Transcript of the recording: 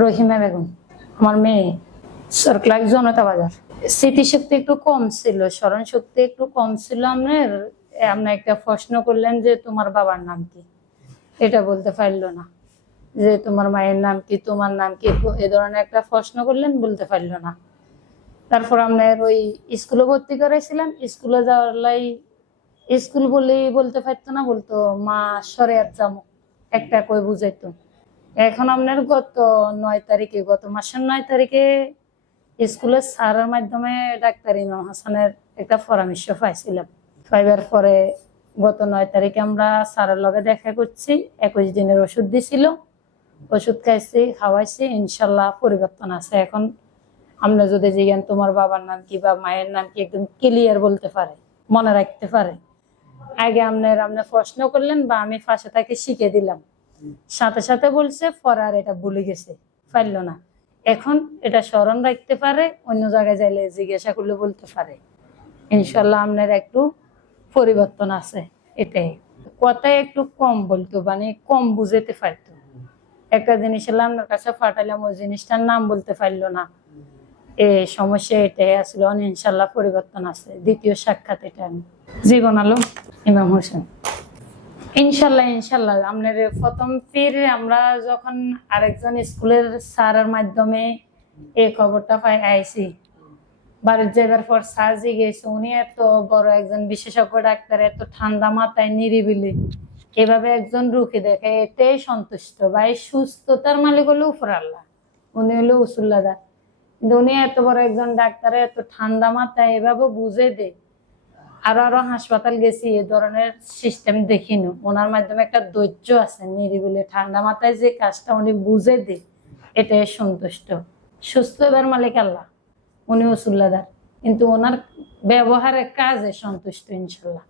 রহিমা বেগম, আমার মেয়ে। সরকার জনতা বাজার। স্মৃতিশক্তি একটু কম ছিল, স্মরণ শক্তি একটু কম ছিল। আপনি একটা প্রশ্ন করলেন যে তোমার বাবার নাম কি, এটা বলতে পারলো না। যে তোমার মায়ের নাম কি, তোমার নাম কি, এ ধরনের একটা প্রশ্ন করলেন, বলতে পারলো না। তারপর আপনার ওই স্কুলে ভর্তি করেছিলাম, স্কুলে যাওয়ার লাই স্কুল বলেই বলতে পারতো না, বলতো মা সরিয়াত যাবো, একটা কই বুঝাইতো। এখন আপনার গত মাসের 9 তারিখে স্কুলের স্যারের মাধ্যমে ডাক্তার ইমাম হাসানের একটা পরামর্শ পাইছিলাম। পাইবার পরে গত 9 তারিখে আমরা স্যারের লগে দেখা করছি। 21 দিনের ওষুধ দিছিল, ওষুধ খাইছি, খাওয়াইছি, ইনশাল্লাহ পরিবর্তন আছে। এখন আমরা যদি জিজ্ঞান তোমার বাবার নাম কি বা মায়ের নাম কি, একদম ক্লিয়ার বলতে পারে, মনে রাখতে পারে। আগে আপনার প্রশ্ন করলেন বা আমি পাশে তাকে শিখে দিলাম, সাথে সাথে বলছে, পরে আর এটা ভুলে গেছে, পারলো না। এখন এটা স্মরণ রাখতে পারে, অন্য জায়গায় যাইলে জিজ্ঞাসা করলে বলতে পারে। ইনশাল্লাহ আপনার একটু পরিবর্তন আছে। এটাই, কথায় একটু কম বলতো, মানে কম বুঝাতে পারতো। একটা জিনিস এলাম আপনার কাছে পাঠালাম, ওই জিনিসটার নাম বলতে পারলো না। সমস্যা এটাই আসলে। ইনশাল্লাহ পরিবর্তন আছে। দ্বিতীয় সাক্ষাৎ এটা। জীবন আলো ইমাম হোসেন। ইনশাল্লাহ ইনশাল্লাহ আপনার প্রথম ফির আমরা যখন আরেকজন স্কুলের স্যারের মাধ্যমে এই খবরটা পাই আইসি, বাড়ির যাবার পর স্যার জিজ্ঞেস, উনি এত বড় একজন বিশেষজ্ঞ ডাক্তার, এত ঠান্ডা মাথায় নিরিবিলি এভাবে একজন রুগী দেখে, এতেই সন্তুষ্ট। ভাই সুস্থতার মালিক হলো উপর আল্লাহ, উনি হলো উসুল্লাদার। কিন্তু উনি এত বড় একজন ডাক্তার, এত ঠান্ডা মাথায় এভাবে বুঝে দেয়। আরো হাসপাতাল গেছি, এ ধরনের সিস্টেম দেখিনি। ওনার মাধ্যমে একটা ধৈর্য আছে, নিরিবিলি ঠান্ডা মাথায় যে কাজটা উনি বুঝে দেয়, এটাই সন্তুষ্ট। সুস্থ এবার মালিক আল্লাহ, উনি উসুল্লাদার, কিন্তু ওনার ব্যবহারের কাজে সন্তুষ্ট ইনশাল্লাহ।